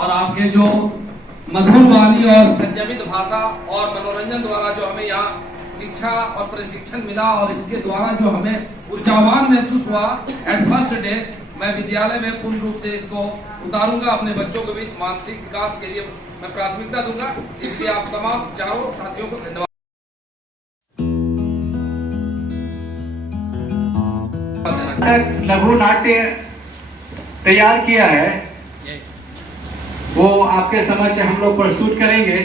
और आपके जो मधुर वाणी और संयमित भाषा और मनोरंजन द्वारा जो हमें यहाँ शिक्षा और प्रशिक्षण मिला और इसके द्वारा जो हमें ऊर्जावान महसूस हुआ एट फर्स्ट डे, मैं विद्यालय में पूर्ण रूप से इसको उतारूंगा अपने बच्चों के बीच। मानसिक विकास के लिए मैं प्राथमिकता दूंगा। इसलिए आप तमाम चारों साथियों को धन्यवाद। लघु नाट्य तैयार किया है वो आपके समक्ष हम लोग प्रस्तुत करेंगे।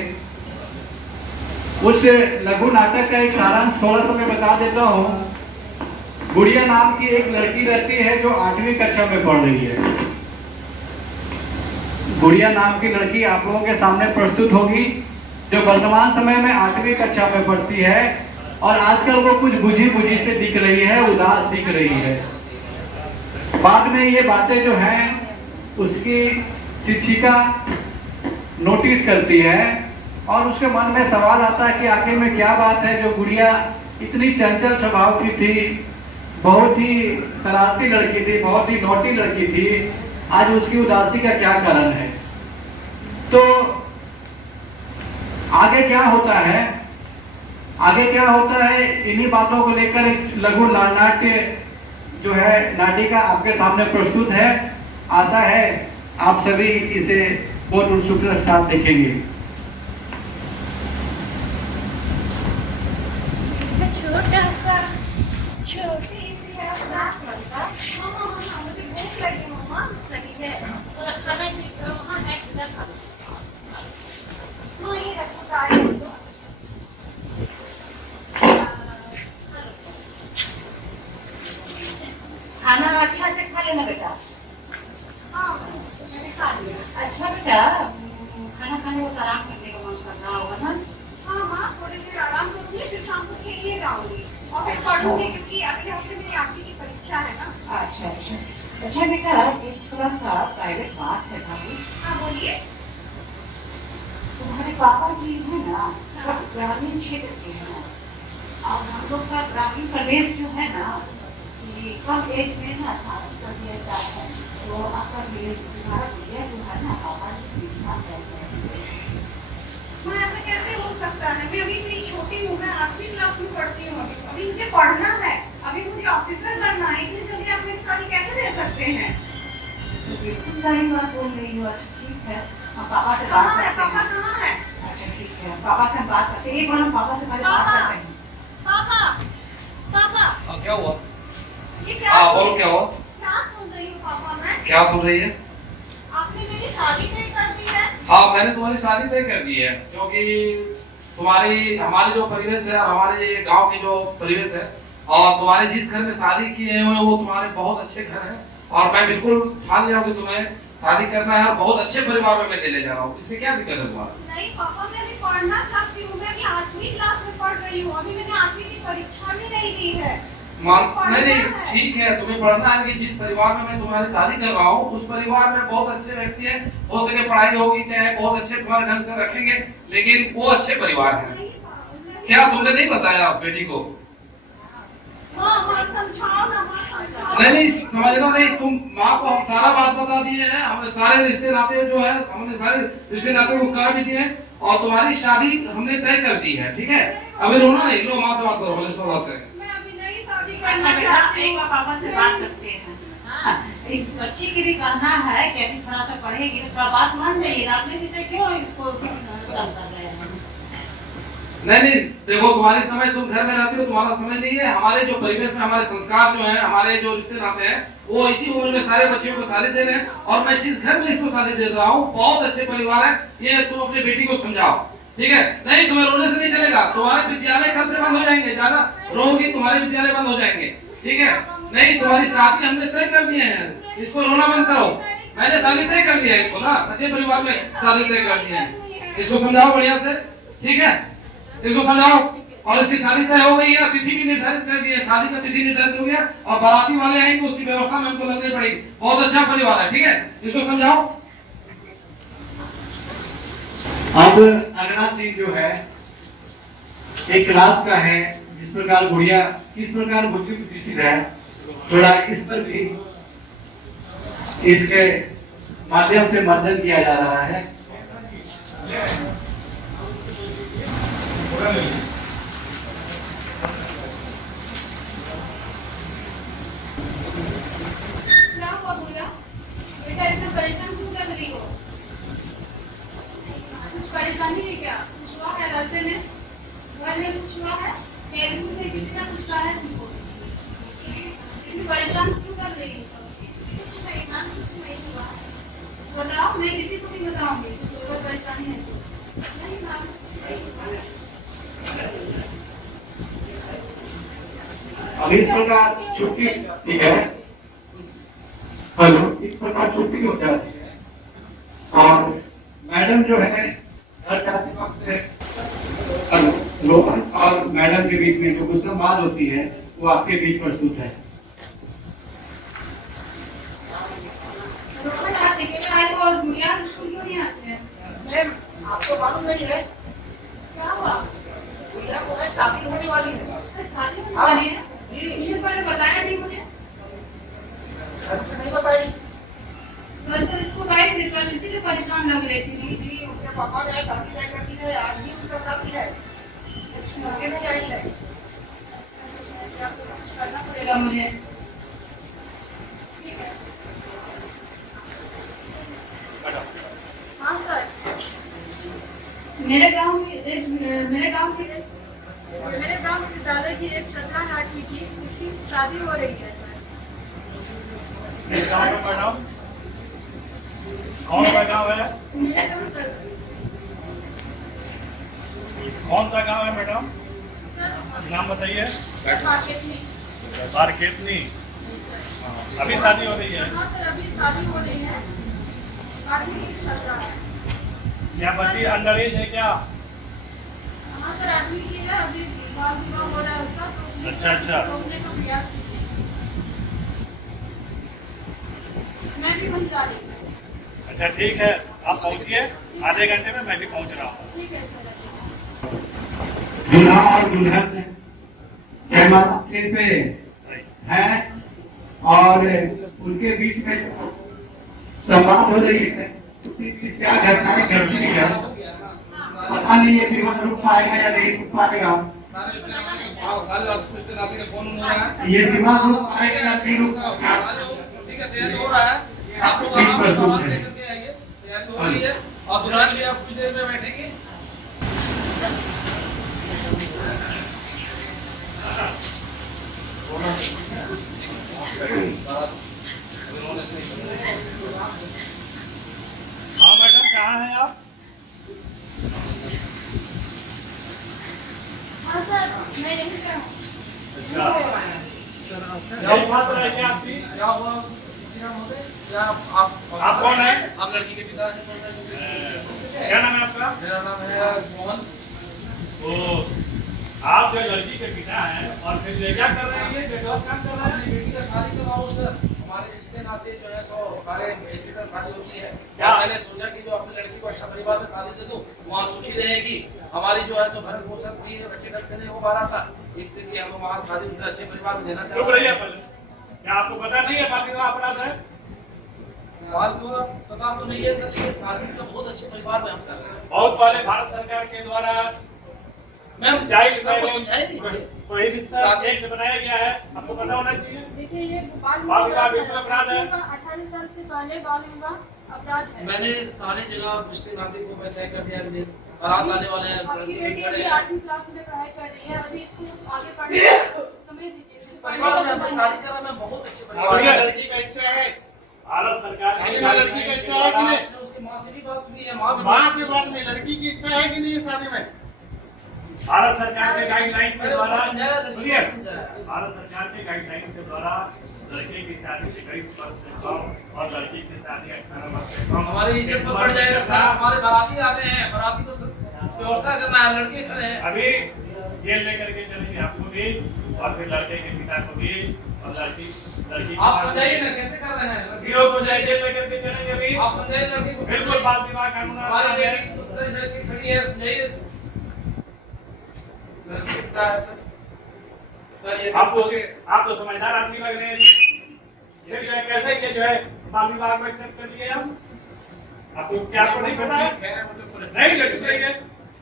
उस लघु नाटक का एक सारांश थोड़ा सा मैं बता देता हूँ। गुड़िया नाम की एक लड़की रहती है जो 8वीं कक्षा में पढ़ रही है। गुड़िया नाम की लड़की आप लोगों के सामने प्रस्तुत होगी, जो वर्तमान समय में 8वीं कक्षा में पढ़ती है और आजकल वो कुछ बुझी बुझी से दिख रही है, उदास दिख रही है। बाद में ये बातें जो हैं उसकी शिक्षिका नोटिस करती है और उसके मन में सवाल आता है कि आखिर में क्या बात है, जो गुड़िया इतनी चंचल स्वभाव की थी, बहुत ही शरारती लड़की थी, बहुत ही नोटी लड़की थी, आज उसकी उदासी का क्या कारण है। तो आगे क्या होता है, आगे क्या होता है, इन्हीं बातों को लेकर एक लघु नाट्य जो है नाटिका आपके सामने प्रस्तुत है। आशा है आप सभी इसे बहुत उत्सुकता के साथ देखेंगे। छोटा सा छोटी सी आवाज़ बनता। मुझे भूख लगी मम्मा, लगी है और खाना भी वहाँ है, किधर खा लो। ये रखो गाड़ी में तो। खाना अच्छा से खा लेना बेटा। हाँ मैंने खा लिया। अच्छा बेटा, खाना खाने को आराम करने का मन कर रहा होगा ना? हाँ हाँ, थोड़ी देर आराम करूंगी, फिर शाम को खेलने जाऊंगी और फिर पढ़ूंगी, क्योंकि अगले हफ्ते मेरी आखिरी की परीक्षा है ना। अच्छा अच्छा अच्छा बेटा, एक थोड़ा सा प्राइवेट बात है भाभी। हाँ बोलिए। तुम्हारे पापा जी है ना, ग्रामीण क्षेत्र के हैं और हम लोग का ग्रामीण प्रदेश जो है ना, ये कम एज में ना शादी कर दिया जाता है। तो आपका तुम्हारा भैया जो है ना, पापा जी मैं ऐसा कैसे हो सकता है? मैं अभी इतनी छोटी हूँ, मैं 8वीं क्लास में पढ़ती हूँ। अभी मुझे पढ़ना है, अभी मुझे ऑफिसर बनना है। इतनी जल्दी आप मेरी शादी कैसे दे सकते हैं? बिल्कुल सही बात बोल रही हो। अच्छा ठीक है, हम पापा से बात करते हैं। पापा कहाँ है? अच्छा ठीक है, पापा से बात करते हैं। एक बार हम पापा से पहले बात करते हैं। पापा पापा क्या हुआ? ये क्या? बोल क्या हुआ? क्या सुन रही हूँ पापा मैं? क्या सुन रही है? आपने मेरी शादी तय कर दी है? हाँ, मैंने तुम्हारी शादी तय कर दी है, क्योंकि तुम्हारी हमारे जो परिवेश है, हमारे गांव की जो परिवेश है और तुम्हारे जिस घर में शादी किए हुए वो तुम्हारे बहुत अच्छे घर हैं और मैं बिल्कुल ठान लिया हूँ कि तुम्हें शादी करना है और बहुत अच्छे परिवार में मैं ले जा रहा हूँ। इसमें क्या दिक्कत है तुम्हारा? नहीं पापा, मैं अभी पढ़ना चाहती हूँ। मैं अभी 8वीं क्लास में पढ़ रही हूँ। अभी मैंने 8वीं की परीक्षा भी नहीं दी है। नहीं ठीक है, तुम्हें पढ़ना है कि जिस परिवार में मैं तुम्हारी शादी कर रहा हूँ उस परिवार में बहुत अच्छे व्यक्ति हैं, हो सके पढ़ाई होगी, चाहे बहुत अच्छे तुम्हारे ढंग से रखेंगे, लेकिन वो अच्छे परिवार हैं। क्या तुमने नहीं बताया बेटी को? नहीं समझना नहीं, तुम माँ को हम सारा बात बता दिए हैं, हमने सारे रिश्ते नाते जो है, हमने सारे रिश्ते नाते को कह भी दिए हैं और तुम्हारी शादी हमने तय कर दी है। ठीक है, अभी रोना नहीं, लो माँ से बात करो, मुझे सो बात करेंगे। अच्छा बेटा, एक बार पापा से बात करते हैं। हाँ, इस बच्ची के भी कहना है कि अभी थोड़ा सा पढ़ेगी तो थोड़ा बात मान जाइए। आपने जिसे क्यों इसको तंग कर रहे हैं? नहीं देखो, तुम्हारे समय तुम घर में रहती हो, तुम्हारा समय नहीं है। हमारे जो परिवेश में हमारे संस्कार जो है, हमारे जो रिश्ते नाते हैं, वो इसी उम्र में सारे बच्चियों को शादी दे रहे हैं और मैं जिस घर में इसको शादी दे रहा हूँ बहुत अच्छे परिवार है। ये तुम अपनी बेटी को समझाओ, ठीक है? नहीं, तुम्हें रोने से नहीं चलेगा। तुम्हारे विद्यालय कब से बंद हो जाएंगे, ज्यादा रोगी तुम्हारे विद्यालय बंद हो जाएंगे, ठीक है? नहीं, तुम्हारी शादी हमने तय कर दी है, इसको रोना बंद करो। मैंने शादी तय कर लिया है इसको ना, अच्छे परिवार में शादी तय कर दी है। इसको समझाओ बढ़िया से, ठीक है? इसको समझाओ। और इसकी शादी तय हो गई है, तिथि भी निर्धारित कर दी है, शादी का तिथि निर्धारित हो गया और बाराती वाले आएंगे, उसकी व्यवस्था में हमको लगनी पड़ेगी। बहुत अच्छा परिवार है, ठीक है? इसको समझाओ। अब अगला सीन जो है एक क्लास का है, जिस प्रकार गुड़िया किस प्रकार बुद्धि विकसित है, थोड़ा इस पर भी इसके माध्यम से मंथन किया जा रहा है। क्या हुआ भैया? बेटा इतना परेशान क्यों कर रही हो? कुछ परेशानी है क्या? कुछ हुआ है रास्ते में? घर में कुछ हुआ है? फेसबुक में किसी ने कुछ कहा है तुमको? इतनी परेशान क्यों कर रही हो? कुछ नहीं मैम, कुछ नहीं हुआ। बताओ, मैं किसी को नहीं बताऊंगी अगर परेशानी है तो। नहीं मैम, कुछ नहीं हुआ है। अभी इस प्रकार छुट्टी ठीक है, हेलो, इस प्रकार छुट्टी हो जाती है और मैडम जो है घर जाते वक्त रोहन और मैडम के बीच में जो कुछ संवाद होती है वो आपके बीच प्रस्तुत है। रोहन आज अकेले आए तो और गुड़िया स्कूल क्यों नहीं आते हैं? मैम, आपको मालूम नहीं है, क्या हुआ? गुड़िया को है शादी होने वाली है। शादी होने वाली है? जी। मुझे पहले बताया नहीं मुझे। घर से नहीं बताई। कल तो इसको गाइड थे, कल इसीलिए परेशान लग रही थी। जी जी, उसके पापा ने शादी तय कर दी है, आज ही उनका शादी है, इसके नहीं आई है। क्या कुछ करना पड़ेगा मुझे। ठीक है। हाँ सर, मेरे गांव विद्यालय की एक छात्रा है 8वीं की, उसकी शादी हो रही है सर। मैडम कौन सा गांव है? मेरे गांव सर। कौन सा गांव है मैडम? सर, नाम बताइए। मार्केट में। बारकेतनी। अभी शादी हो रही है? हाँ सर, अभी शादी हो रही है। 8वीं की छात्रा है। क्या बच्ची अंडर एज है क्या? हाँ सर, 8वीं की है, अभी बाल विवाह हो रहा है उसका, तो अच्छा, अच्छा। रोकने का प्रयास कीजिए। मैं भी वहीं जा रही हूँ। अच्छा ठीक है, आप पहुंचिए, आधे घंटे में मैं भी पहुंच रहा हूँ। ठीक है सर। दूल्हा और दुल्हन जयमाला स्टेज पे है और उनके बीच में संवाद हो रही है। क्या घटनाएं घटती है पता नहीं, ये विवाह रूप पाएगा या नहीं रूप पाएगा, ये विवाह रूप पाएगा या नहीं रूप पाएगा। ठीक है, तैयारी हो रहा है, आप लोग आराम से लेकर के आइए, तैयारी हो रही है और दुल्हन भी आप कुछ देर में बैठेगी। हाँ मैडम, कहाँ हैं आप? हाँ सर, मैं यहीं पे हूँ। अच्छा, क्या बात रही आपकी? क्या हुआ शिक्षिका महोदय? क्या आप कौन हैं? आप लड़की के पिता हैं? क्या नाम है आपका? मेरा नाम है मोहन। ओ, आप जो लड़की के पिता हैं और फिर ये क्या कर रहे हैं, ये गलत काम कर रहे हैं? अपनी बेटी का शादी करवाओ सर, हमारे रिश्ते नाते जो है सो सारे ऐसी तरह शादी होती है। क्या? मैंने सोचा कि जो अपनी लड़की को अच्छा परिवार से शादी दे दूं, वहाँ सुखी रहेगी, हमारी जो है सो भरण पोषण भी अच्छे ढंग से नहीं हो पा रहा था, इससे कि हम वहाँ शादी उनका अच्छे परिवार में देना चुप रहिए चाहते पहले। क्या आपको पता नहीं है बाकी का अपराध है? पता तो नहीं है सर, लेकिन शादी से बहुत अच्छे परिवार में हम कर रहे हैं। बहुत पहले भारत सरकार के द्वारा मैम चाइल्ड सबको समझाया नहीं प्रोहिबिशन एक्ट बनाया गया है, आपको पता होना चाहिए। देखिए, ये बाल बाल विवाह विवाह बिल्कुल अपराध है। 18 साल से पहले बाल विवाह अपराध है। मैंने सारे जगह रिश्ते नाते को मैं तय कर दिया, बारात आने वाले हैं, आपकी लड़के भी बेटी खड़े अभी हैं। 8वीं क्लास में पढ़ाई कर रही है, अभी इसको आगे पढ़ने का समय दीजिए। जिस परिवार में हमने शादी करा, मैं बहुत अच्छे परिवार ठीक है। में लड़की का इच्छा है, भारत सरकार शादी में लड़की का इच्छा है कि नहीं? उसकी माँ से भी बात हुई है, माँ भी माँ से बात नहीं, लड़की की इच्छा है कि नहीं शादी में? भारत सरकार के गाइडलाइन के मैंने उसको द्वारा समझाया, लड़की को सुनिए, नहीं समझाया। भारत सरकार के गाइडलाइन के द्वारा लड़के की शादी 21 वर्ष से कम और लड़की की शादी 18 वर्ष से कम। हमारी इज्जत पर बढ़ जाएगा सर, हमारे बाराती आ रहे हैं, बाराती को व्यवस्था करना है, लड़के खड़े हैं। अभी जेल लेकर के चलेंगे आपको भी और फिर लड़के के पिता को भी और लड़की आप समझाइए ना कैसे कर रहे हैं, हीरो को जेल लेकर के चलेंगे अभी। आप समझाइए लड़की को, बिल्कुल बाल विवाह कानून हमारी है। बेटी सही देश की खड़ी है, समझाइए लड़की पिता है सर ये आप तो समझदार आदमी लग रहे हैं। फिर जो है कैसे ये जो है बाल विवाह को एक्सेप्ट कर लिए हम? आपको क्या आपको नहीं पता है? नहीं लग सकेंगे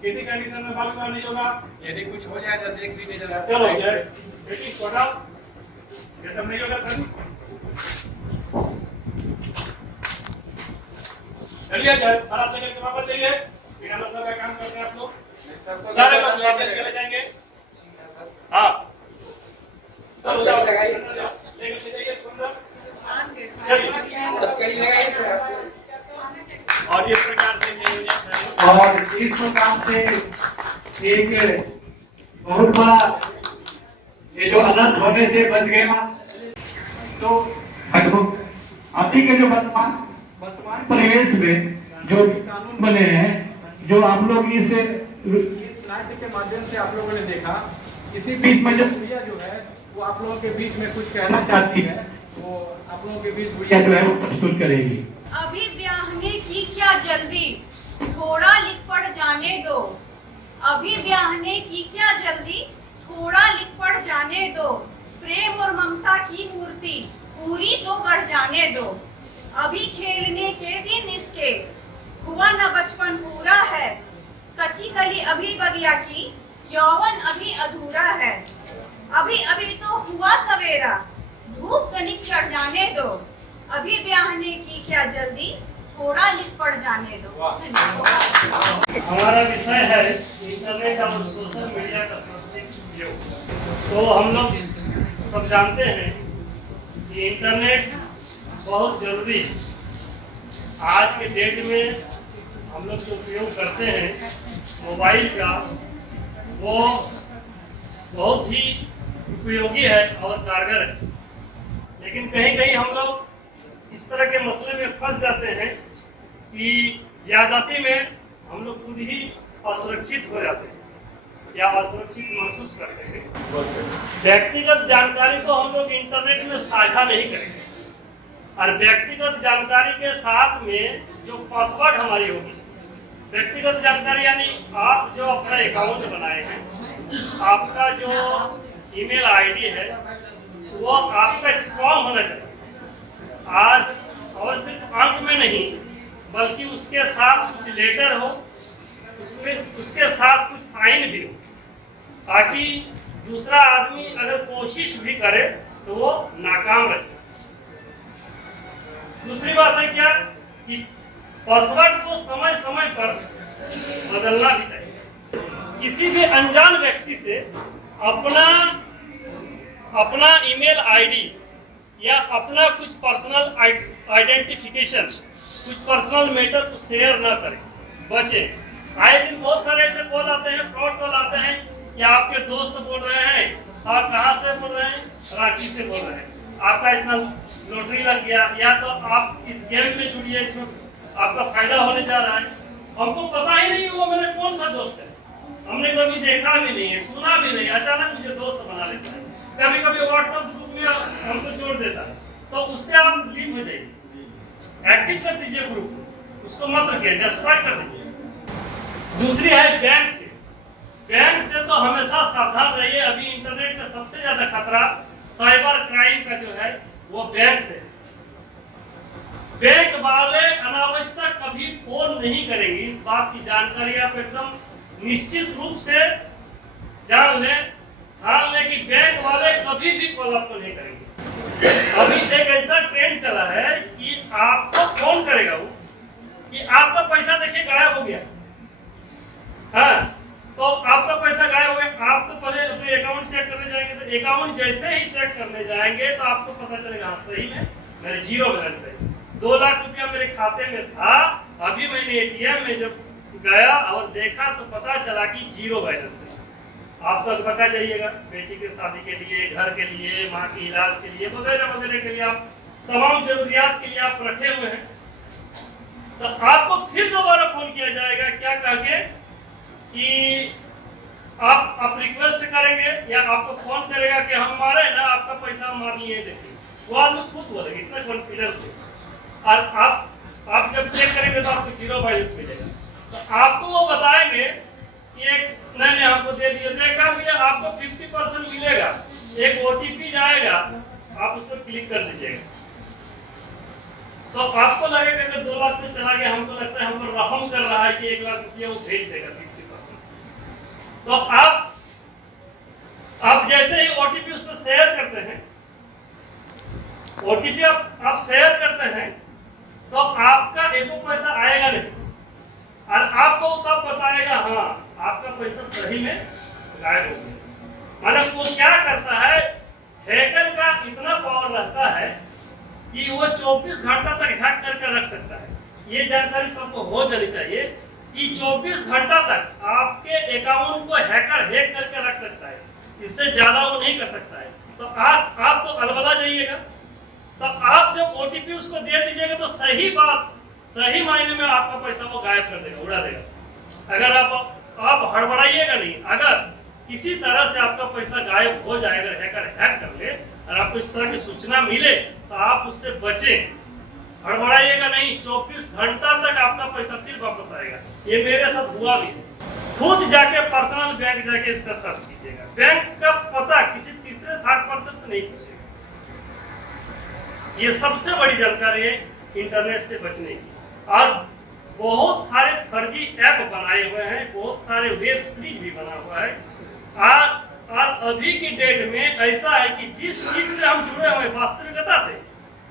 किसी कंडीशन में मालूम नहीं होगा। यदि कुछ हो जाए तो देख लीजिए जरा। चलो ये बेटी पढ़ाओ, ये सब नहीं होगा सर। चलिए जाए खराब लेकर के वापस चलिए, बिना मतलब का काम करते हैं आप लोग। सारे लोग वापस चले जाएंगे। हाँ चलो जाओ लेकर चलिए सुंदर। चलिए और इस प्रकार से और इस प्रकार से एक बहुत बड़ा ये जो अनर्थ होने से बच गया। तो अभी के जो वर्तमान परिवेश में जो कानून बने हैं, जो आप लोग इस नाट्य के माध्यम से आप लोगों ने देखा, इसी बीच में जो गुड़िया जो है वो आप लोगों के बीच में कुछ कहना चाहती है, वो आप लोगों के बीच गुड़िया जो है वो प्रस्तुत करेगी। अभी ब्याहने की क्या जल्दी, थोड़ा लिख पढ़ जाने दो। अभी ब्याहने की क्या जल्दी, थोड़ा लिख पढ़ जाने दो। प्रेम और ममता की मूर्ति पूरी तो गढ़ जाने दो। अभी खेलने के दिन इसके, हुआ न बचपन पूरा है। कच्ची कली अभी बगिया की, यौवन अभी अधूरा है। अभी अभी तो हुआ सवेरा, धूप तनिक चढ़ जाने दो। अभी ब्याहने की क्या जल्दी, थोड़ा लिख पढ़ जाने दो। हमारा विषय है इंटरनेट और सोशल मीडिया का सुरक्षित उपयोग। तो हम लोग सब जानते हैं कि इंटरनेट बहुत जरूरी है। आज के डेट में हम लोग जो उपयोग करते हैं मोबाइल का, वो बहुत ही उपयोगी है और कारगर है। लेकिन कहीं कहीं हम लोग इस तरह के मसले में फंस जाते हैं कि ज्यादती में हम लोग खुद ही असुरक्षित हो जाते हैं या असुरक्षित महसूस करते हैं। व्यक्तिगत जानकारी को हम लोग इंटरनेट में साझा नहीं करेंगे, और व्यक्तिगत जानकारी के साथ में जो पासवर्ड हमारी होगी, व्यक्तिगत जानकारी यानी आप जो अपना अकाउंट बनाए हैं, आपका जो ईमेल आईडी है वो आपका स्ट्रॉन्ग होना चाहिए। आज और सिर्फ अंक में नहीं बल्कि उसके साथ कुछ लेटर हो, उसमें उसके साथ कुछ साइन भी हो, ताकि दूसरा आदमी अगर कोशिश भी करे तो वो नाकाम रहे। दूसरी बात है क्या कि पासवर्ड को समय समय पर बदलना भी चाहिए। किसी भी अनजान व्यक्ति से अपना ईमेल आईडी या अपना कुछ पर्सनल आइडेंटिफिकेशन, कुछ पर्सनल मैटर को शेयर ना करें, बचें। आए दिन बहुत सारे ऐसे कॉल आते हैं, फ्रॉड कॉल आते हैं कि आपके दोस्त बोल रहे हैं, और कहाँ से बोल रहे हैं, रांची से बोल रहे हैं, आपका इतना लॉटरी लग गया, या तो आप इस गेम में जुड़िए, इसमें आपका फायदा होने जा रहा है। हमको पता ही नहीं वो मेरे कौन सा दोस्त है, हमने कभी देखा भी नहीं है, सुना भी नहीं, अचानक मुझे दोस्त बना लेता है। कभी कभी व्हाट्सएप ग्रुप में हमको जोड़ देता है, तो उससे आप लीव हो जाइए, एक्टिव कर दीजिए ग्रुप को, उसको मत रखिए, डिस्ट्रॉय कर दीजिए। दूसरी है बैंक से। बैंक से तो हमेशा सावधान रहिए। अभी इंटरनेट का सबसे ज्यादा खतरा साइबर क्राइम का जो है वो बैंक से। बैंक वाले अनावश्यक कभी फोन नहीं करेंगे, इस बात की जानकारी आप एकदम निश्चित रूप से जान लें, ठान लें कि बैंक वाले कभी भी कॉल आपको नहीं करेंगे। अभी एक ऐसा ट्रेंड चला है कि आपको फोन करेगा वो कि आपका पैसा देखिए गायब हो गया, हाँ, तो आपका पैसा गायब हो गया। आप तो पहले अपने अकाउंट चेक करने जाएंगे, तो अकाउंट जैसे ही चेक करने जाएंगे तो आपको पता चलेगा सही में मेरे जीरो बैलेंस है, 2 लाख रुपया मेरे खाते में था। अभी मैंने एटीएम में जब गया और देखा तो पता चला कि जीरो बैलेंस है। आप तो बता जाइएगा, बेटी की शादी के लिए, घर के लिए, माँ के इलाज के लिए, वगैरह वगैरह के लिए, आप तमाम जरूरियात के लिए आप रखे हुए हैं। तो आपको फिर दोबारा फोन किया जाएगा, क्या कह के कि आप रिक्वेस्ट करेंगे या आपको फोन करेगा कि हमारे ना आपका पैसा हमारे लिए देखिए। वो आदमी खुद बोलेगा इतना कॉन्फिडेंस से, और आप जब चेक करेंगे तो आपको जीरो बैलेंस मिलेगा। तो आपको वो बताएंगे कि एक नहीं आपको दे दिया, देखा भैया आपको 50% मिलेगा, एक OTP जाएगा, आप उस पर क्लिक कर दीजिएगा। तो आपको लगेगा कि 2 लाख पे चला गया, हमको लगता है हमको रहम कर रहा है कि 1 लाख रुपया वो भेज देगा 50%। तो आप जैसे ही ओटीपी उस पर शेयर करते हैं, ओटीपी आप शेयर करते हैं, तो आपका एको पैसा आएगा नहीं, और आपको तब बताएगा हाँ आपका पैसा सही में गायब हो गया। मतलब वो क्या करता है, हैकर का इतना पावर रहता है कि वो 24 घंटा तक हैक करके रख सकता है। ये जानकारी सबको हो जानी चाहिए कि 24 घंटा तक आपके अकाउंट को हैकर हैक करके रख सकता है, इससे ज्यादा वो नहीं कर सकता है। तो आप तो अलबला जाइएगा, तो आप जब ओटीपी उसको दे दीजिएगा तो सही बात, सही मायने में आपका पैसा वो गायब कर देगा, उड़ा देगा। अगर आप हड़बड़ाइएगा नहीं, अगर किसी तरह से आपका पैसा गायब हो जाए, अगर हैकर हैक कर ले और आपको इस तरह की सूचना मिले तो आप उससे बचें, हड़बड़ाइएगा नहीं। 24 घंटा तक आपका पैसा फिर वापस आएगा। ये मेरे साथ हुआ भी है। खुद जाके पर्सनल बैंक जाके इसका सर्च कीजिएगा, बैंक का पता किसी तीसरे थर्ड पर्सन से नहीं पूछेगा। ये सबसे बड़ी जानकारी है इंटरनेट से बचने की। और बहुत सारे फर्जी ऐप बनाए हुए हैं, बहुत सारे वेब सीरीज भी बना हुआ है। और अभी की डेट में ऐसा है कि जिस चीज से हम जुड़े हुए वास्तविकता से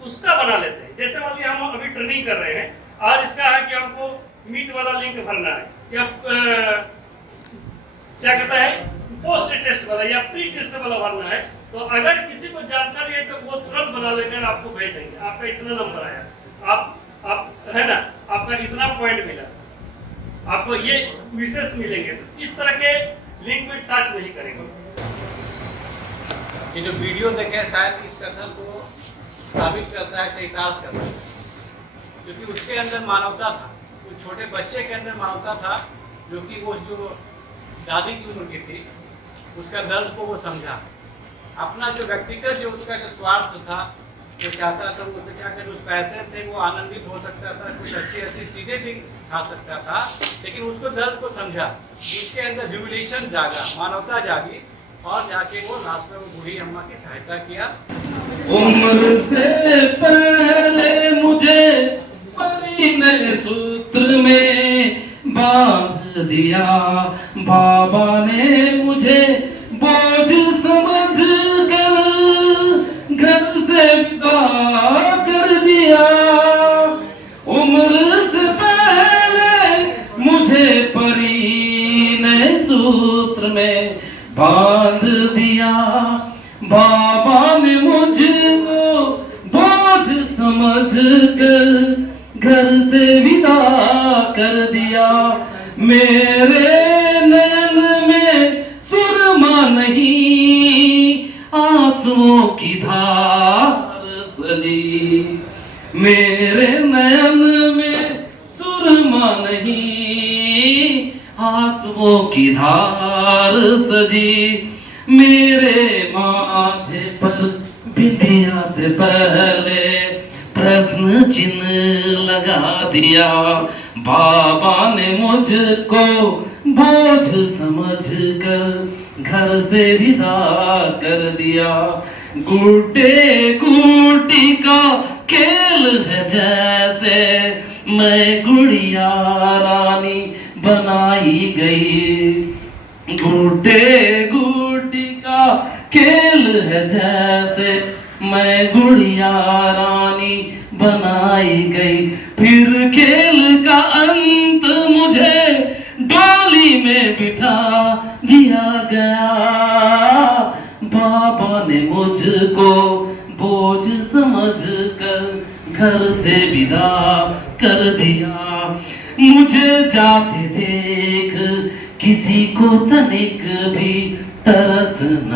उसका बना लेते हैं। जैसे मान लीजिए हम अभी ट्रेनिंग कर रहे हैं और इसका है कि हमको मीट वाला लिंक भरना है, या क्या कहता है पोस्ट टेस्ट वाला या प्री टेस्ट वाला भरना है, तो अगर किसी को जानकारी है तो वो तुरंत बना लेकर आपको भेज देंगे। आपका इतना नंबर आया, आप है ना, आपका इतना पॉइंट मिला, आपको ये विशेष मिलेंगे। तो इस तरह के लिंक में टच नहीं करेंगे। ये जो वीडियो देखे शायद इस कथन को साबित करता है, चरितार्थ करता है, क्योंकि उसके अंदर मानवता था, उस छोटे बच्चे के अंदर मानवता था, जो कि वो जो दादी की उम्र की थी, उसका दर्द को वो समझा। अपना जो व्यक्तिगत जो उसका जो स्वार्थ था, वो चाहता था उसे क्या करे, उस पैसे से वो आनंदित हो सकता था, कुछ अच्छी चीजें भी खा सकता था, लेकिन उसको दर्द को समझा, उसके अंदर ह्यूमिलेशन जागा, मानवता जागी, और जाके वो लास्ट में वो बूढ़ी अम्मा की सहायता किया। उम्र से पहले मुझे परी ने सूत्र में बांध दिया, बाबा ने मुझे बोझ समझ कर घर से विदा कर दिया। उम्र से पहले मुझे परी ने सूत्र में बांध दिया, बाबा ने मुझको बोझ समझ कर घर से विदा कर दिया। मेरे नैन में सुरमा नहीं, आंसुओं की धार सजी। मेरे नैन में सुरमा नहीं, आंसुओं की धार सजी। मेरे माथे पर बिंदिया से पहले प्रश्न चिन्ह लगा दिया, बाबा ने मुझको बोझ समझ कर घर से विदा कर दिया। गुड्डे गुड्डी का खेल है जैसे मैं गुड़िया रानी बनाई गई। गुड्डे गुड्डी का खेल है जैसे मैं गुड़िया रानी बनाई गई। फिर खेल का अंत मुझे डोली में बिठा दिया गया, बाबा ने मुझको बोझ समझ कर घर से विदा कर दिया। मुझे जाते देख किसी को तनिक भी तरस न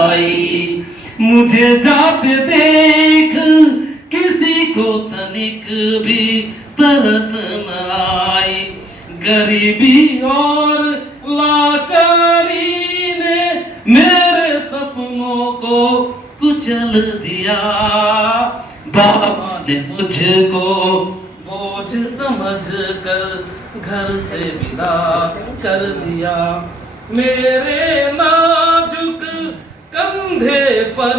आई, मुझे जाते देख किसी को तनिक भी तरस न आई। गरीबी और लाचारी ने मेरे सपनों को कुचल दिया, बाबा ने मुझको बोझ समझ कर घर से विदा कर दिया। मेरे नाजुक कंधे पर,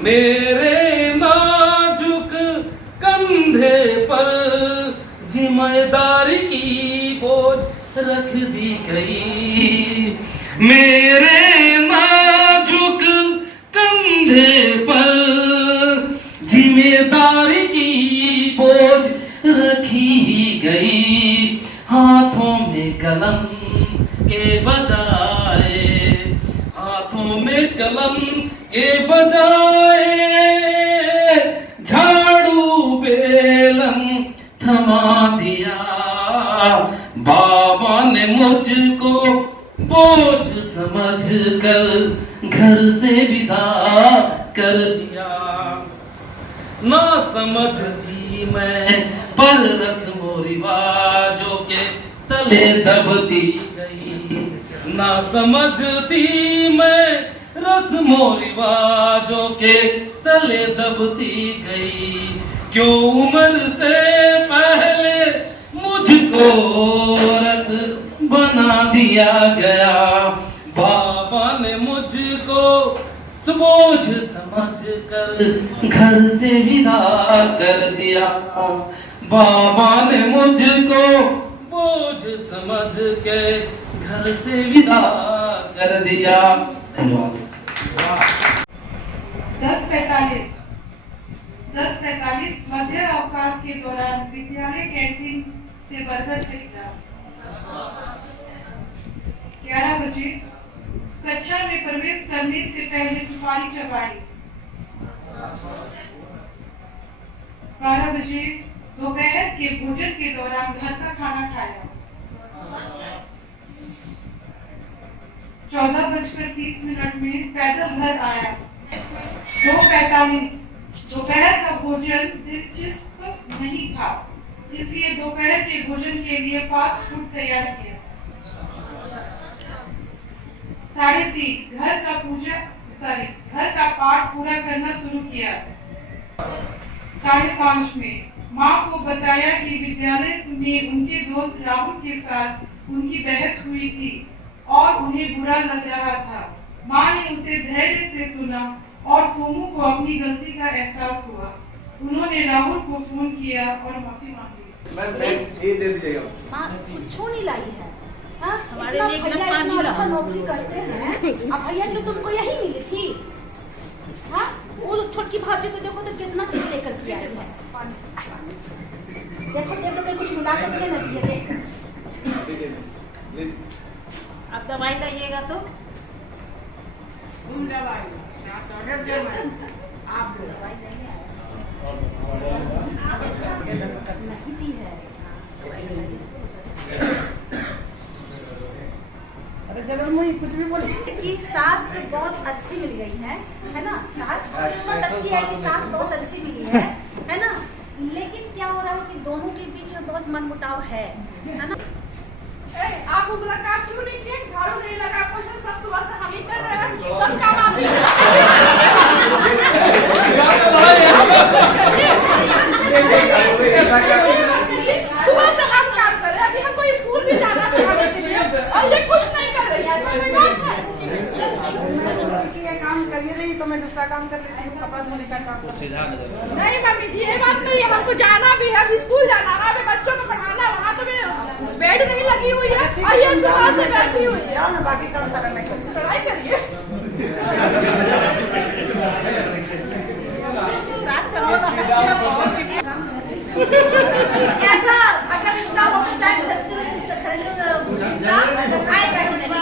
मेरे नाजुक जिम्मेदारी की बोझ रख दी गई मेरे नाजुक कंधे पर, जिम्मेदारी की बोझ रखी ही गई। हाथों में कलम के बजाए, हाथों में कलम के बजाए झाड़ू बेलम थमा दिया। बाबा ने मुझको बोझ समझकर घर से विदा कर दिया। ना समझ थी मैं पर रस्मों रिवाजों के तले दबती गई। ना समझती मैं रस्मों रिवाजों के तले दबती गई। क्यों उम्र से पहले मुझको औरत बना दिया गया। बाबा ने मुझको बोझ समझकर घर से विदा कर दिया। बाबा ने मुझको बोझ समझ के घर से विदा कर दिया। धन्यवाद। 10:45 मध्य अवकाश के दौरान विद्यालय कैंटीन से बर्गर खरीदा। 11 बजे कक्षा में प्रवेश करने से पहले सुपारी चबाई। 12 बजे दोपहर के भोजन के दौरान घर का खाना खाया। 14:30 में पैदल घर आया। 2:45 दोपहर का भोजन दिलचस्प नहीं था, इसलिए दोपहर के भोजन के लिए फास्ट फूड तैयार किया। 3:30 घर का पाठ पूरा करना शुरू किया। 5:30 में माँ को बताया कि विद्यालय में उनके दोस्त राहुल के साथ उनकी बहस हुई थी और उन्हें बुरा लग रहा था। माँ ने उसे धैर्य से सुना और सोमू को अपनी गलती का एहसास हुआ। उन्होंने राहुल को फोन किया और माफी मांगी। मैम ये दे दीजिएगा। माँ कुछ नहीं लाई है। हमारे लिए इतना अच्छा नौकरी करते हैं। अब भैया ने तुमको यही मिली थी। हाँ वो छोटकी भाभी को देखो तो कितना चीज लेकर के आई है। देखो देखो तो कुछ मिला कर दिए ना दिए। अब दवाई लाइएगा तो आप दवाई लेने नहीं दी है। कुछ भी बोले कि सास बहुत अच्छी मिल गई है ना। सास किस्मत अच्छी है कि सास बहुत अच्छी मिली है ना। लेकिन क्या हो रहा है कि दोनों के बीच में बहुत मनमुटाव है ना। आप उनका काम क्यों नहीं किए? झाड़ू नहीं लगा, क्वेश्चन सब तो बस हम ही कर रहे हैं, सब काम आप ही सुबह से हम काम कर रहे हैं, अभी हमको स्कूल भी जाना था हमें के लिए और ये कुछ नहीं कर रही है। ऐसा कोई बात है? ये काम करिए नहीं तो मैं दूसरा काम कर लेती हूँ, कपड़ा धोने का काम। नहीं मम्मी जी ये बात नहीं है, हमको जाना भी है, अभी स्कूल जाना है, अभी बच्चों को पढ़ाना, वहाँ तो बेड नहीं लगी हुई है और ये सुबह से बैठी हुई है। ना बाकी काम सारा मैं करूँ। पढ़ाई करिए। कैसा अगर रिश्ता हो तो शायद आएगा ही नहीं।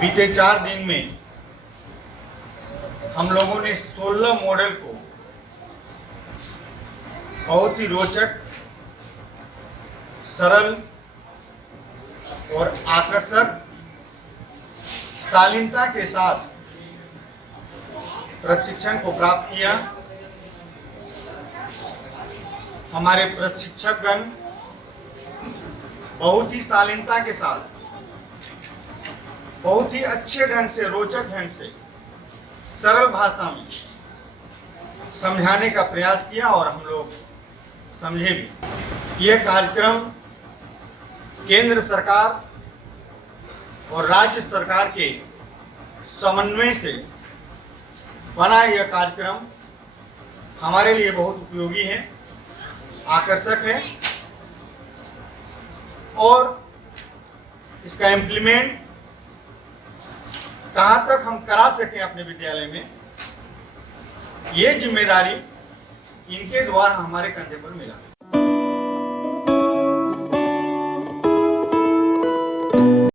बीते 4 दिन में हम लोगों ने 16 मॉडल को बहुत ही रोचक, सरल और आकर्षक शालीनता के साथ प्रशिक्षण को प्राप्त किया। हमारे प्रशिक्षकगण बहुत ही शालीनता के साथ, बहुत ही अच्छे ढंग से, रोचक ढंग से, सरल भाषा में समझाने का प्रयास किया और हम लोग समझे भी। यह कार्यक्रम केंद्र सरकार और राज्य सरकार के समन्वय से बना यह कार्यक्रम हमारे लिए बहुत उपयोगी है। आकर्षक है और इसका इम्प्लीमेंट कहां तक हम करा सकें अपने विद्यालय में, ये जिम्मेदारी इनके द्वारा हमारे कंधे पर मिला।